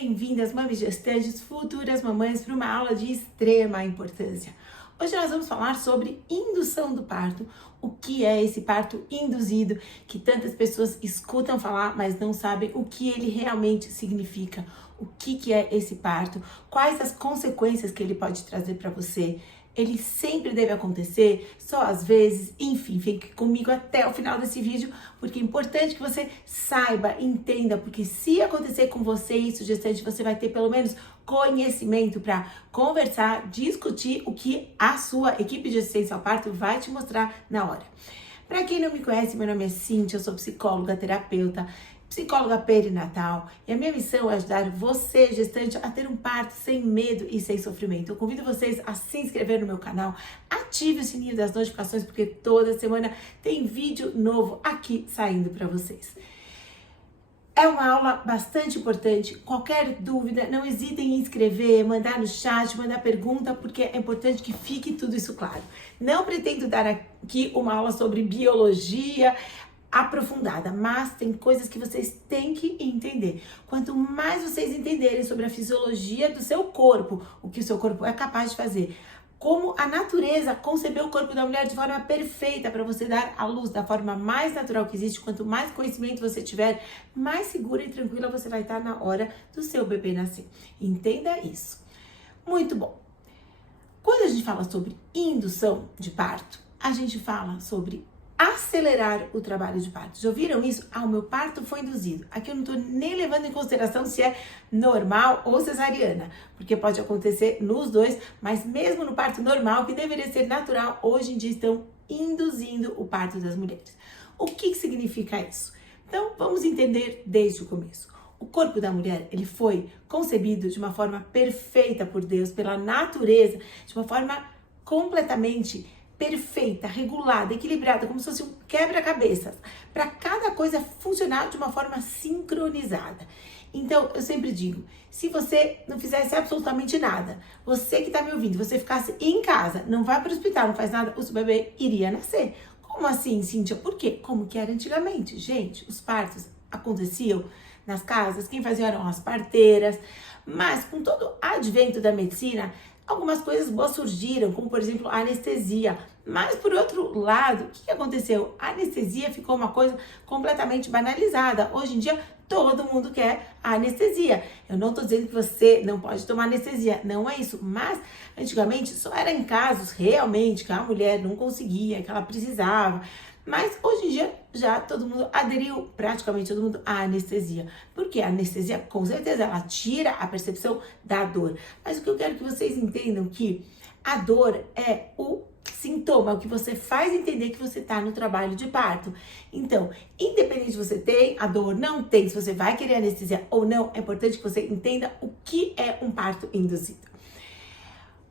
Bem-vindas, mames gestantes, futuras mamães, para uma aula de extrema importância. Hoje nós vamos falar sobre indução do parto, o que é esse parto induzido, que tantas pessoas escutam falar, mas não sabem o que ele realmente significa, o que é esse parto, quais as consequências que ele pode trazer para você. Ele sempre deve acontecer, só às vezes, enfim, fique comigo até o final desse vídeo, porque é importante que você saiba, entenda, porque se acontecer com você isso, gestante, você vai ter pelo menos conhecimento para conversar, discutir o que a sua equipe de assistência ao parto vai te mostrar na hora. Para quem não me conhece, meu nome é Cíntia, eu sou psicóloga, terapeuta, psicóloga perinatal, e a minha missão é ajudar você, gestante, a ter um parto sem medo e sem sofrimento. Eu convido vocês a se inscrever no meu canal, ative o sininho das notificações, porque toda semana tem vídeo novo aqui saindo para vocês. É uma aula bastante importante. Qualquer dúvida, não hesitem em escrever, mandar no chat, mandar pergunta, porque é importante que fique tudo isso claro. Não pretendo dar aqui uma aula sobre biologia aprofundada, mas tem coisas que vocês têm que entender. Quanto mais vocês entenderem sobre a fisiologia do seu corpo, o que o seu corpo é capaz de fazer, como a natureza concebeu o corpo da mulher de forma perfeita para você dar à luz da forma mais natural que existe, quanto mais conhecimento você tiver, mais segura e tranquila você vai estar na hora do seu bebê nascer. Entenda isso. Muito bom. Quando a gente fala sobre indução de parto, a gente fala sobre acelerar o trabalho de parto. Já ouviram isso? Ah, o meu parto foi induzido. Aqui eu não estou nem levando em consideração se é normal ou cesariana, porque pode acontecer nos dois, mas mesmo no parto normal, que deveria ser natural, hoje em dia estão induzindo o parto das mulheres. O que significa isso? Então, vamos entender desde o começo. O corpo da mulher, ele foi concebido de uma forma perfeita por Deus, pela natureza, de uma forma completamente perfeita, regulada, equilibrada, como se fosse um quebra-cabeças, para cada coisa funcionar de uma forma sincronizada. Então, eu sempre digo, se você não fizesse absolutamente nada, você que está me ouvindo, você ficasse em casa, não vai para o hospital, não faz nada, o seu bebê iria nascer. Como assim, Cíntia? Por quê? Como que era antigamente? Gente, os partos aconteciam nas casas, quem fazia eram as parteiras, mas com todo o advento da medicina, algumas coisas boas surgiram, como por exemplo a anestesia. Mas por outro lado, o que aconteceu? A anestesia ficou uma coisa completamente banalizada. Hoje em dia, todo mundo quer a anestesia. Eu não estou dizendo que você não pode tomar anestesia, não é isso. Mas antigamente só era em casos realmente que a mulher não conseguia, que ela precisava. Mas hoje em dia já todo mundo aderiu, praticamente todo mundo, à anestesia. Porque a anestesia, com certeza, ela tira a percepção da dor. Mas o que eu quero que vocês entendam que a dor é o sintoma, é o que você faz entender que você está no trabalho de parto. Então, independente se você tem a dor, não tem, se você vai querer anestesia ou não, é importante que você entenda o que é um parto induzido.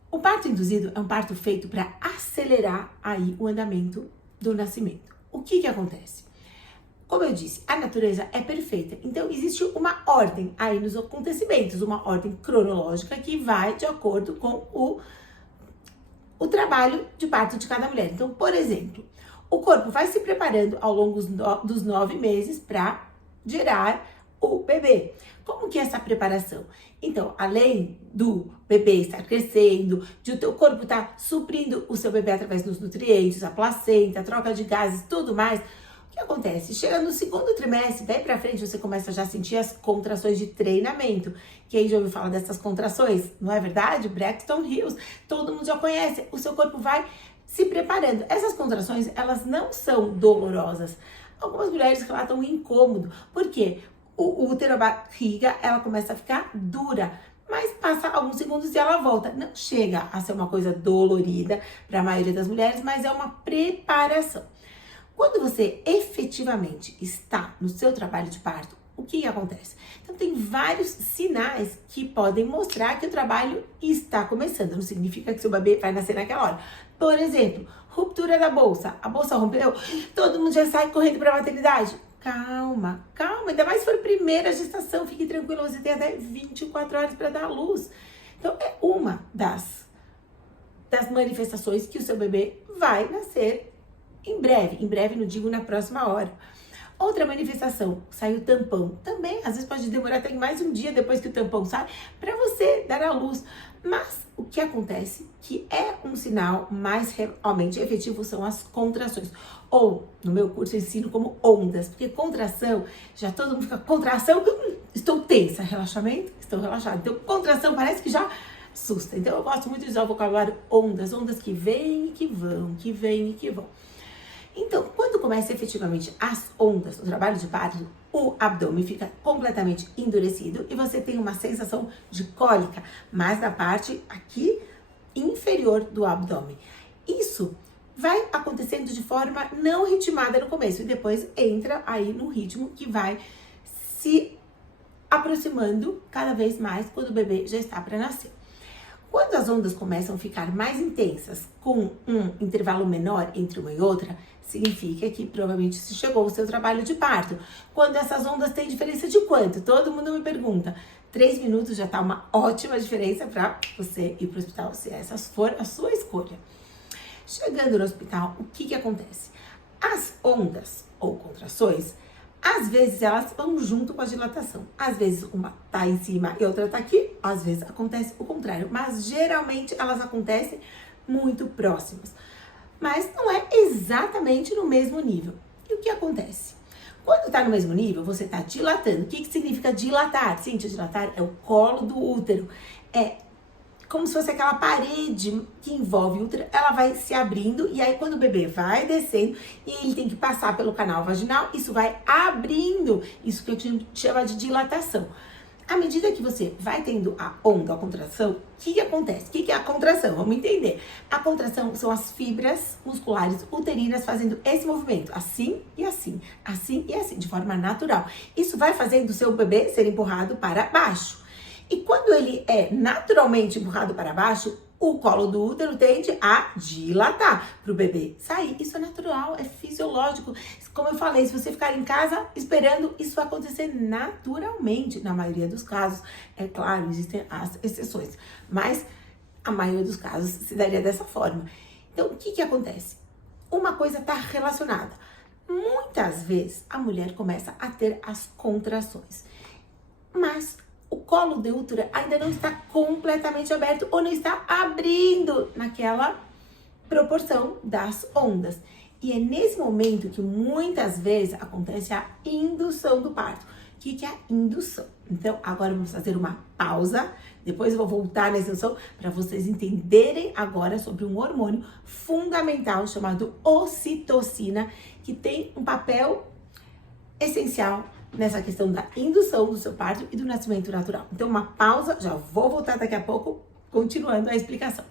O parto induzido é um parto feito para acelerar aí o andamento do nascimento. O que acontece? Como eu disse, a natureza é perfeita, então existe uma ordem aí nos acontecimentos, uma ordem cronológica que vai de acordo com o trabalho de parto de cada mulher. Então, por exemplo, o corpo vai se preparando ao longo dos 9 meses para gerar o bebê. Como que é essa preparação? Então, além do bebê estar crescendo, de o teu corpo estar suprindo o seu bebê através dos nutrientes, a placenta, a troca de gases, tudo mais, o que acontece? Chega no segundo trimestre, daí pra frente você começa já a sentir as contrações de treinamento. Quem já ouviu falar dessas contrações? Não é verdade? Braxton Hicks, todo mundo já conhece. O seu corpo vai se preparando. Essas contrações, elas não são dolorosas. Algumas mulheres relatam um incômodo. Por quê? O útero, a barriga, ela começa a ficar dura, mas passa alguns segundos e ela volta. Não chega a ser uma coisa dolorida para a maioria das mulheres, mas é uma preparação. Quando você efetivamente está no seu trabalho de parto, o que acontece? Então, tem vários sinais que podem mostrar que o trabalho está começando. Não significa que seu bebê vai nascer naquela hora. Por exemplo, ruptura da bolsa. A bolsa rompeu, todo mundo já sai correndo para a maternidade. Calma, calma, ainda mais se for primeira gestação, fique tranquila, você tem até 24 horas para dar à luz. Então, é uma das manifestações que o seu bebê vai nascer em breve não digo na próxima hora. Outra manifestação, sai o tampão. Também, às vezes pode demorar até mais um dia depois que o tampão sai, para você dar à luz. Mas o que acontece, que é um sinal mais realmente efetivo, são as contrações. Ou, no meu curso, eu ensino como ondas, porque contração, já todo mundo fica, contração, estou tensa, relaxamento, estou relaxada. Então, contração parece que já assusta. Então, eu gosto muito de usar o vocabulário ondas, ondas que vêm e que vão, que vêm e que vão. Então, quando começa efetivamente as ondas, o trabalho de parto, o abdômen fica completamente endurecido e você tem uma sensação de cólica, mas na parte aqui inferior do abdômen. Isso vai acontecendo de forma não ritmada no começo e depois entra aí no ritmo que vai se aproximando cada vez mais quando o bebê já está para nascer. Quando as ondas começam a ficar mais intensas, com um intervalo menor entre uma e outra, significa que provavelmente se chegou o seu trabalho de parto. Quando essas ondas têm diferença de quanto? Todo mundo me pergunta. 3 minutos já tá uma ótima diferença para você ir para o hospital, se essa for a sua escolha. Chegando no hospital, o que acontece? As ondas ou contrações, às vezes elas vão junto com a dilatação. Às vezes uma tá em cima e outra tá aqui. Às vezes acontece o contrário. Mas geralmente elas acontecem muito próximas. Mas não é exatamente no mesmo nível. E o que acontece? Quando tá no mesmo nível, você tá dilatando. O que significa dilatar? Cíntia, dilatar é o colo do útero. É como se fosse aquela parede que envolve o útero, ela vai se abrindo e aí quando o bebê vai descendo e ele tem que passar pelo canal vaginal, isso vai abrindo, isso que a gente chama de dilatação. À medida que você vai tendo a onda, a contração, o que acontece? O que é a contração? Vamos entender. A contração são as fibras musculares uterinas fazendo esse movimento, assim e assim, assim e assim, de forma natural. Isso vai fazendo o seu bebê ser empurrado para baixo. E quando ele é naturalmente empurrado para baixo, o colo do útero tende a dilatar para o bebê sair. Isso é natural, é fisiológico. Como eu falei, se você ficar em casa esperando, isso vai acontecer naturalmente. Na maioria dos casos, é claro, existem as exceções, mas a maioria dos casos se daria dessa forma. Então, o que acontece? Uma coisa está relacionada. Muitas vezes a mulher começa a ter as contrações, mas o colo do útero ainda não está completamente aberto ou não está abrindo naquela proporção das ondas. E é nesse momento que muitas vezes acontece a indução do parto. O que é a indução? Então, agora vamos fazer uma pausa. Depois eu vou voltar nessa indução para vocês entenderem agora sobre um hormônio fundamental chamado ocitocina, que tem um papel essencial nessa questão da indução do seu parto e do nascimento natural. Então, uma pausa, já vou voltar daqui a pouco, continuando a explicação.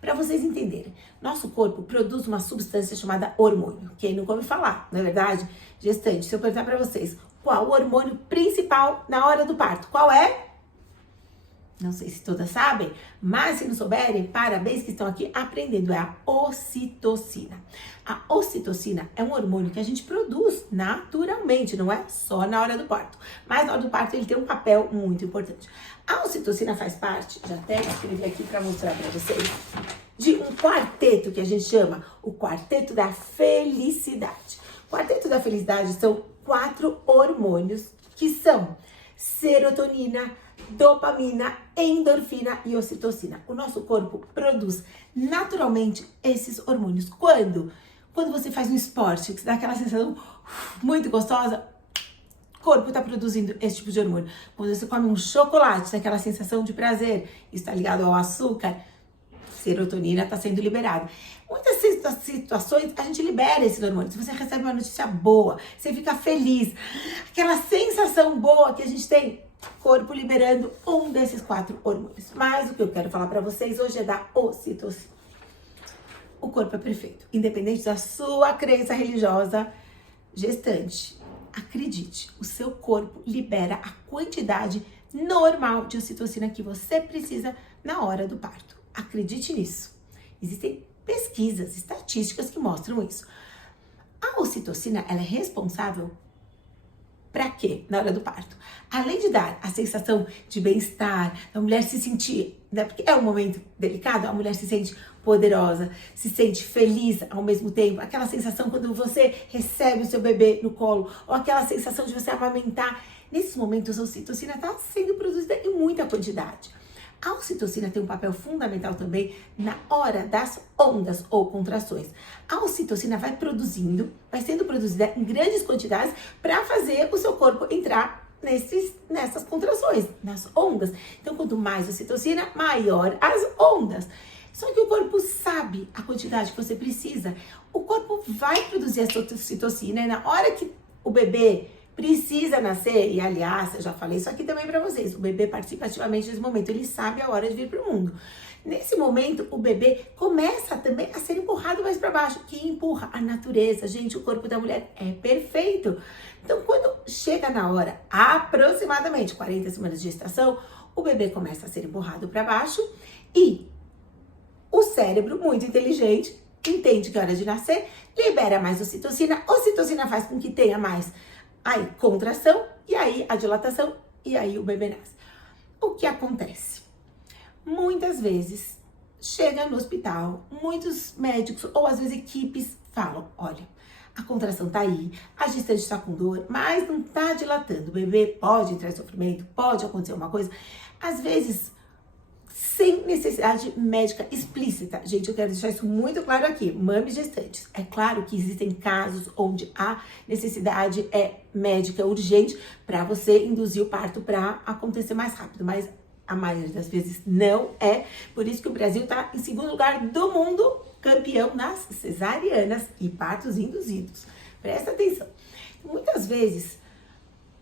Para vocês entenderem, nosso corpo produz uma substância chamada hormônio. Quem nunca ouviu falar, não é verdade? Gestante, se eu perguntar para vocês, qual o hormônio principal na hora do parto? Qual é? Não sei se todas sabem, mas se não souberem, parabéns que estão aqui aprendendo, é a ocitocina. A ocitocina é um hormônio que a gente produz naturalmente, não é só na hora do parto. Mas na hora do parto ele tem um papel muito importante. A ocitocina faz parte, já até escrevi aqui para mostrar para vocês, de um quarteto que a gente chama o quarteto da felicidade. O quarteto da felicidade são 4 hormônios que são serotonina, dopamina, endorfina e ocitocina. O nosso corpo produz naturalmente esses hormônios. Quando você faz um esporte, que dá aquela sensação muito gostosa, o corpo está produzindo esse tipo de hormônio. Quando você come um chocolate, tem aquela sensação de prazer, está ligado ao açúcar, serotonina está sendo liberada. Muitas situações a gente libera esses hormônios. Se você recebe uma notícia boa, você fica feliz, aquela sensação boa que a gente tem, corpo liberando um desses 4 hormônios. Mas o que eu quero falar para vocês hoje é da ocitocina. O corpo é perfeito, independente da sua crença religiosa. Gestante, acredite, o seu corpo libera a quantidade normal de ocitocina que você precisa na hora do parto. Acredite nisso. Existem pesquisas, estatísticas que mostram isso. A ocitocina, ela é responsável Pra quê? Na hora do parto. Além de dar a sensação de bem-estar, a mulher se sentir, né, porque é um momento delicado, a mulher se sente poderosa, se sente feliz ao mesmo tempo, aquela sensação quando você recebe o seu bebê no colo, ou aquela sensação de você amamentar. Nesses momentos, a ocitocina está sendo produzida em muita quantidade. A ocitocina tem um papel fundamental também na hora das ondas ou contrações. A ocitocina vai sendo produzida em grandes quantidades para fazer o seu corpo entrar nessas contrações, nas ondas. Então, quanto mais ocitocina, maior as ondas. Só que o corpo sabe a quantidade que você precisa. O corpo vai produzir essa ocitocina e na hora que o bebê precisa nascer, e aliás, eu já falei isso aqui também pra vocês, o bebê participa ativamente desse momento, ele sabe a hora de vir pro mundo. Nesse momento, o bebê começa também a ser empurrado mais para baixo, que empurra a natureza. Gente, o corpo da mulher é perfeito. Então, quando chega na hora, aproximadamente 40 semanas de gestação, o bebê começa a ser empurrado para baixo e o cérebro, muito inteligente, entende que é hora de nascer, libera mais ocitocina. Ocitocina faz com que tenha mais aí contração, e aí a dilatação, e aí o bebê nasce. O que acontece? Muitas vezes, chega no hospital, muitos médicos, ou às vezes equipes, falam, olha, a contração tá aí, a gestante está com dor, mas não tá dilatando. O bebê pode entrar em sofrimento, pode acontecer uma coisa. Às vezes, sem necessidade médica explícita. Gente, eu quero deixar isso muito claro aqui. Mames gestantes. É claro que existem casos onde a necessidade é médica urgente para você induzir o parto para acontecer mais rápido, mas a maioria das vezes não é. Por isso que o Brasil está em segundo lugar do mundo, campeão nas cesarianas e partos induzidos. Presta atenção. Muitas vezes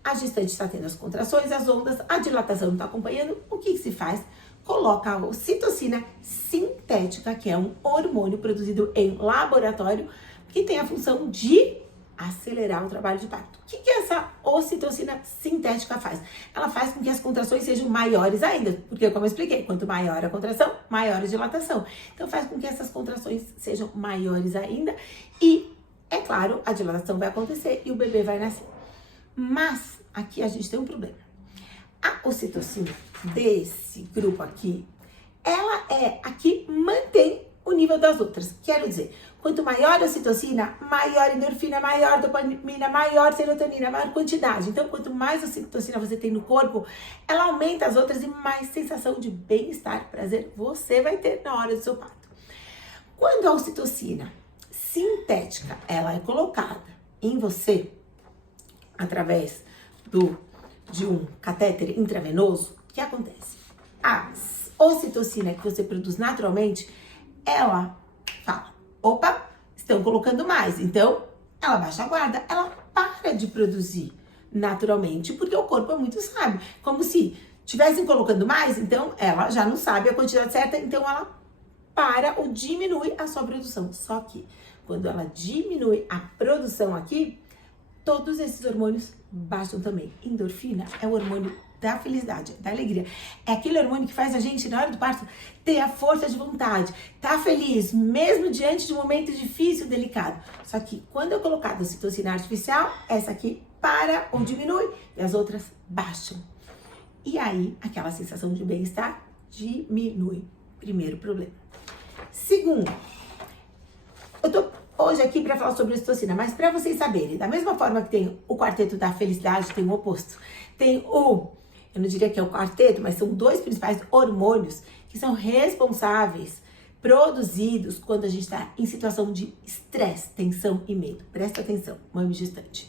a gestante está tendo as contrações, as ondas, a dilatação não está acompanhando. O que se faz? Coloca a ocitocina sintética, que é um hormônio produzido em laboratório, que tem a função de acelerar o trabalho de parto. O que essa ocitocina sintética faz? Ela faz com que as contrações sejam maiores ainda, porque como eu expliquei, quanto maior a contração, maior a dilatação. Então faz com que essas contrações sejam maiores ainda e, é claro, a dilatação vai acontecer e o bebê vai nascer. Mas aqui a gente tem um problema. A ocitocina desse grupo aqui, ela é a que mantém o nível das outras. Quero dizer, quanto maior a ocitocina, maior endorfina, maior dopamina, maior serotonina, maior quantidade. Então, quanto mais ocitocina você tem no corpo, ela aumenta as outras e mais sensação de bem-estar, prazer você vai ter na hora do seu parto. Quando a ocitocina sintética, ela é colocada em você através de um catéter intravenoso, o que acontece? A ocitocina que você produz naturalmente, ela fala, opa, estão colocando mais. Então, ela baixa a guarda, ela para de produzir naturalmente, porque o corpo é muito sábio. Como se estivessem colocando mais, então ela já não sabe a quantidade certa, então ela para ou diminui a sua produção. Só que quando ela diminui a produção aqui, todos esses hormônios baixam também. Endorfina é o hormônio da felicidade, da alegria. É aquele hormônio que faz a gente, na hora do parto, ter a força de vontade, tá feliz, mesmo diante de um momento difícil, delicado. Só que quando é colocada a ocitocina artificial, essa aqui para ou diminui e as outras baixam. E aí, aquela sensação de bem-estar diminui. Primeiro problema. Segundo, eu tô hoje aqui para falar sobre ocitocina, mas para vocês saberem, da mesma forma que tem o quarteto da felicidade, tem o oposto. Tem eu não diria que é o quarteto, mas são dois principais hormônios que são responsáveis, produzidos quando a gente está em situação de estresse, tensão e medo. Presta atenção, mãe gestante.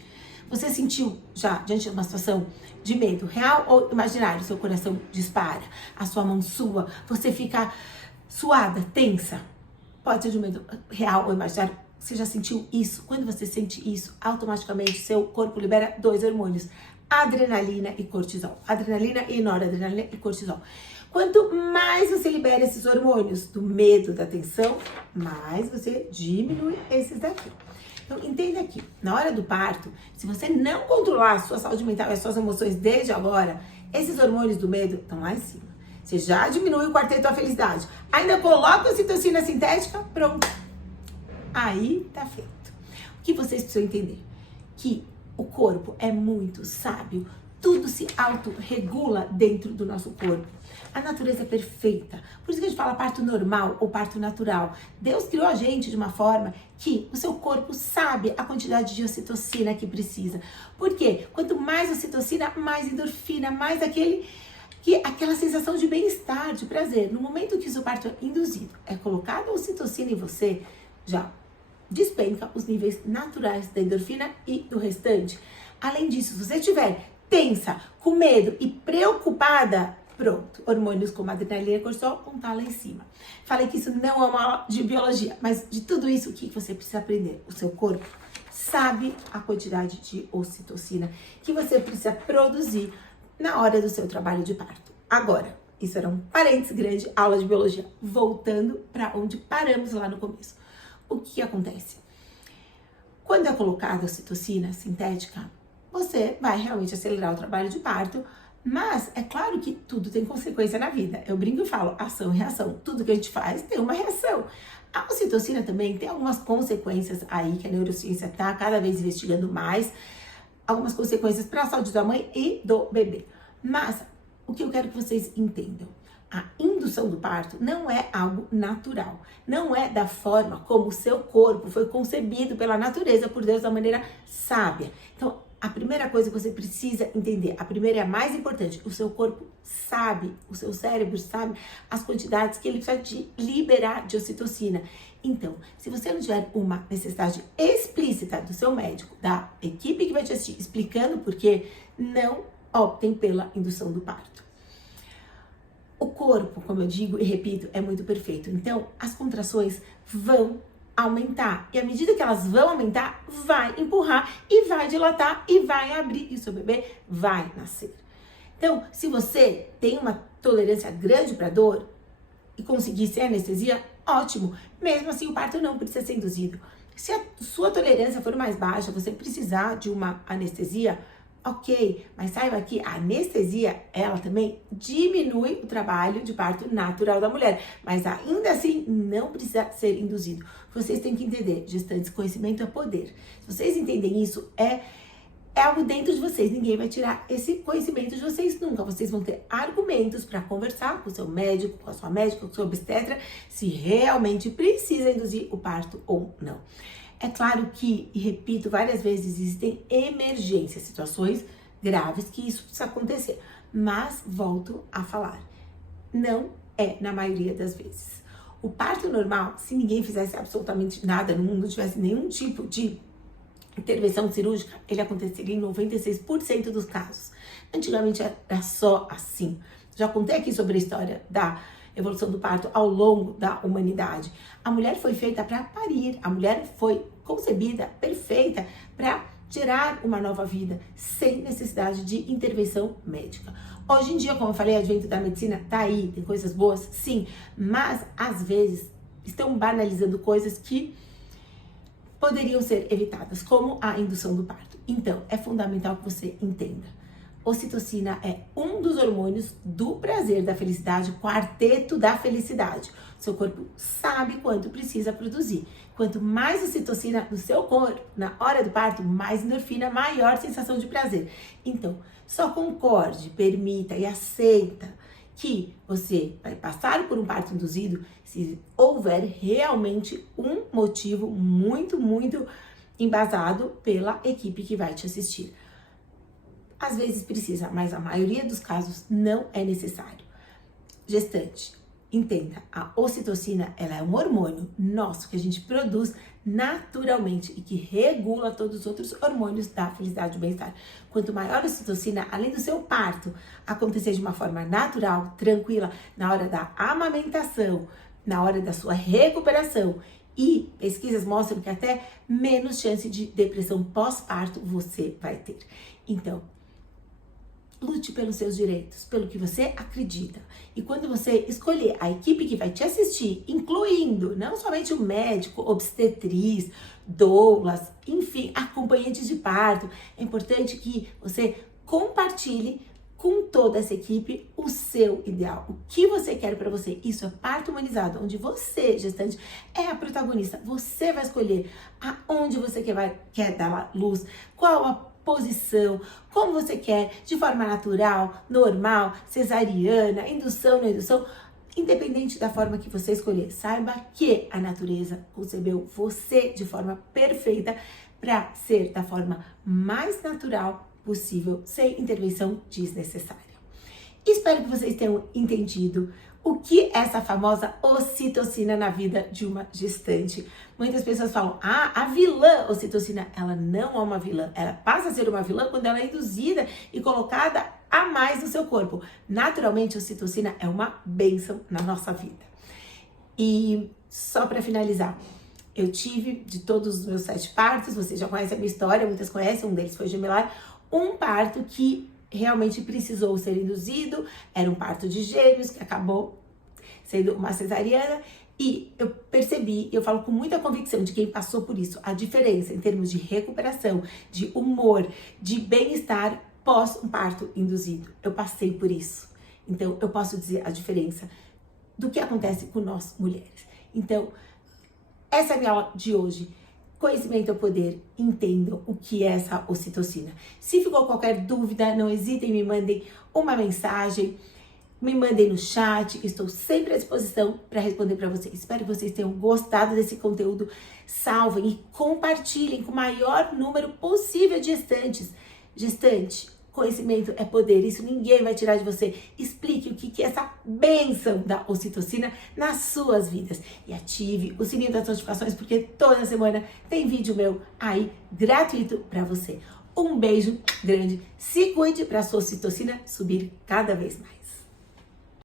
Você sentiu já diante de uma situação de medo real ou imaginário? Seu coração dispara, a sua mão sua, você fica suada, tensa. Pode ser de um medo real ou imaginário. Você já sentiu isso? Quando você sente isso, automaticamente seu corpo libera dois hormônios, adrenalina e cortisol. Adrenalina e noradrenalina e cortisol. Quanto mais você libera esses hormônios do medo, da tensão, mais você diminui esses daqui. Então, entenda aqui, na hora do parto, se você não controlar a sua saúde mental e as suas emoções desde agora, esses hormônios do medo estão lá em cima. Você já diminui o quarteto da felicidade. Ainda coloca a ocitocina sintética, pronto. Aí tá feito. O que vocês precisam entender? Que O corpo é muito sábio, tudo se autorregula dentro do nosso corpo. A natureza é perfeita, por isso que a gente fala parto normal ou parto natural. Deus criou a gente de uma forma que o seu corpo sabe a quantidade de ocitocina que precisa. Por quê? Quanto mais ocitocina, mais endorfina, mais aquela sensação de bem-estar, de prazer. No momento que o seu parto é induzido, é colocada a ocitocina em você, já despenca os níveis naturais da endorfina e do restante. Além disso, se você estiver tensa, com medo e preocupada, pronto, hormônios como adrenalina e cortisol vão estar lá em cima. Falei que isso não é uma aula de biologia, mas de tudo isso, o que você precisa aprender? O seu corpo sabe a quantidade de ocitocina que você precisa produzir na hora do seu trabalho de parto. Agora, isso era um parênteses grande, aula de biologia. Voltando para onde paramos lá no começo. O que acontece? Quando é colocada a ocitocina sintética, você vai realmente acelerar o trabalho de parto, mas é claro que tudo tem consequência na vida. Eu brinco e falo, ação e reação. Tudo que a gente faz tem uma reação. A ocitocina também tem algumas consequências aí que a neurociência está cada vez investigando mais, algumas consequências para a saúde da mãe e do bebê. Mas o que eu quero que vocês entendam, a indução do parto não é algo natural, não é da forma como o seu corpo foi concebido pela natureza, por Deus, da maneira sábia. Então, a primeira coisa que você precisa entender, a primeira e a mais importante, o seu corpo sabe, o seu cérebro sabe as quantidades que ele precisa de liberar de ocitocina. Então, se você não tiver uma necessidade explícita do seu médico, da equipe que vai te assistir, explicando por quê, não optem pela indução do parto. O corpo, como eu digo e repito, é muito perfeito. Então, as contrações vão aumentar. E à medida que elas vão aumentar, vai empurrar e vai dilatar e vai abrir. E o seu bebê vai nascer. Então, se você tem uma tolerância grande para dor e conseguir sem anestesia, ótimo. Mesmo assim, o parto não precisa ser induzido. Se a sua tolerância for mais baixa, você precisar de uma anestesia, ok, mas saiba que a anestesia, ela também diminui o trabalho de parto natural da mulher, mas ainda assim não precisa ser induzido. Vocês têm que entender, gestantes, conhecimento é poder. Se vocês entendem isso, é algo dentro de vocês, ninguém vai tirar esse conhecimento de vocês nunca. Vocês vão ter argumentos para conversar com o seu médico, com a sua médica, com o seu obstetra, se realmente precisa induzir o parto ou não. É claro que, e repito várias vezes, existem emergências, situações graves que isso precisa acontecer. Mas, volto a falar, não é na maioria das vezes. O parto normal, se ninguém fizesse absolutamente nada no mundo, não tivesse nenhum tipo de intervenção cirúrgica, ele aconteceria em 96% dos casos. Antigamente era só assim. Já contei aqui sobre a história da evolução do parto ao longo da humanidade. A mulher foi feita para parir, a mulher foi concebida, perfeita, para gerar uma nova vida, sem necessidade de intervenção médica. Hoje em dia, como eu falei, o advento da medicina tá aí, tem coisas boas, sim, mas às vezes estão banalizando coisas que poderiam ser evitadas, como a indução do parto. Então, é fundamental que você entenda. Ocitocina é um dos hormônios do prazer, da felicidade, quarteto da felicidade. Seu corpo sabe quanto precisa produzir. Quanto mais ocitocina no seu corpo, na hora do parto, mais endorfina, maior sensação de prazer. Então, só concorde, permita e aceita que você vai passar por um parto induzido se houver realmente um motivo muito, muito embasado pela equipe que vai te assistir. Às vezes precisa, mas a maioria dos casos não é necessário. Gestante, entenda, a ocitocina, ela é um hormônio nosso que a gente produz naturalmente e que regula todos os outros hormônios da felicidade e do bem-estar. Quanto maior a ocitocina, além do seu parto acontecer de uma forma natural, tranquila, na hora da amamentação, na hora da sua recuperação, e pesquisas mostram que até menos chance de depressão pós-parto você vai ter. Então, lute pelos seus direitos, pelo que você acredita. E quando você escolher a equipe que vai te assistir, incluindo não somente o médico, obstetriz, doulas, enfim, acompanhantes de parto, é importante que você compartilhe com toda essa equipe o seu ideal, o que você quer para você. Isso é parto humanizado, onde você, gestante, é a protagonista. Você vai escolher aonde você quer dar luz, qual a posição, como você quer, de forma natural, normal, cesariana, indução, não indução, independente da forma que você escolher, saiba que a natureza concebeu você de forma perfeita para ser da forma mais natural possível, sem intervenção desnecessária. Espero que vocês tenham entendido o que é essa famosa ocitocina na vida de uma gestante. Muitas pessoas falam, a vilã ocitocina, ela não é uma vilã, ela passa a ser uma vilã quando ela é induzida e colocada a mais no seu corpo. Naturalmente, a ocitocina é uma bênção na nossa vida. E só para finalizar, eu tive, de todos os meus 7 partos, vocês já conhecem a minha história, muitas conhecem, um deles foi gemelar, um parto que realmente precisou ser induzido, era um parto de gêmeos, que acabou sendo uma cesariana, e eu percebi, eu falo com muita convicção de quem passou por isso, a diferença em termos de recuperação, de humor, de bem-estar pós um parto induzido. Eu passei por isso, então eu posso dizer a diferença do que acontece com nós mulheres. Então, essa é a minha aula de hoje. Conhecimento é o poder, entendam o que é essa ocitocina. Se ficou qualquer dúvida, não hesitem, me mandem uma mensagem, me mandem no chat, que estou sempre à disposição para responder para vocês. Espero que vocês tenham gostado desse conteúdo. Salvem e compartilhem com o maior número possível de gestantes. Gestante, conhecimento é poder, isso ninguém vai tirar de você. Explique o que é essa bênção da ocitocina nas suas vidas. E ative o sininho das notificações, porque toda semana tem vídeo meu aí gratuito para você. Um beijo grande, se cuide para a sua ocitocina subir cada vez mais.